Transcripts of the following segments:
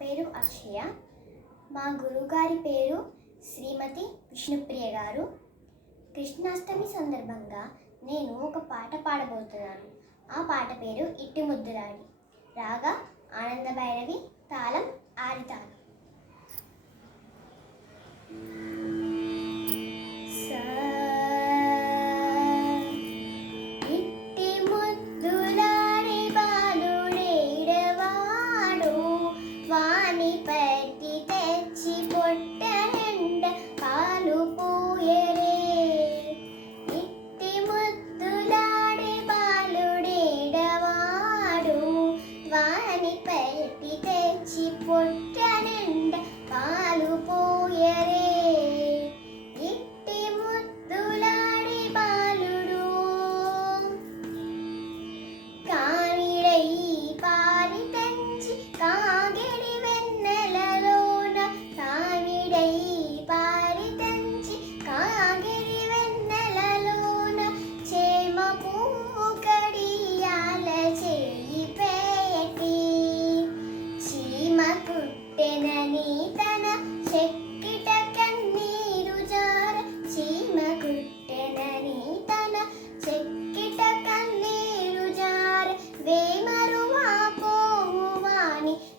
పేరు అక్షయ. మా గురువుగారి పేరు శ్రీమతి విష్ణుప్రియ గారు. కృష్ణాష్టమి సందర్భంగా నేను ఒక పాట పాడబోతున్నాను. ఆ పాట పేరు ఇట్టి ముద్దులాడి. రాగా ఆనంద భైరవి, తాళం ఆరితాళం.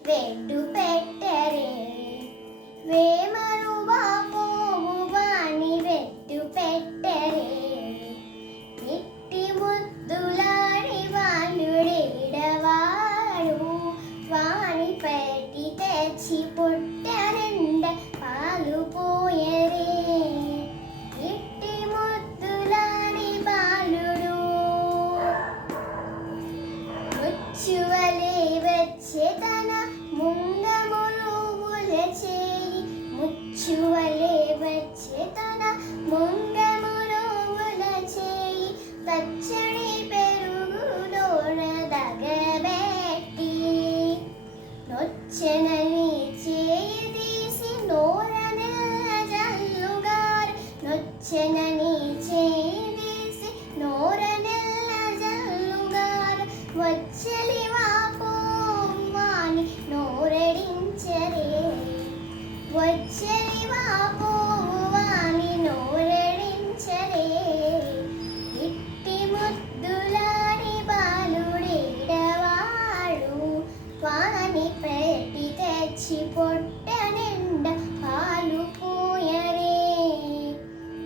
వెడ్డు పెట్టరే వేమరువా పోవువాని వెడ్డు పెట్టరే. ఇట్టి ముద్దులాడి వాళ్ళుడేడవాడు వాని పెట్టి తెచ్చి పొట్టు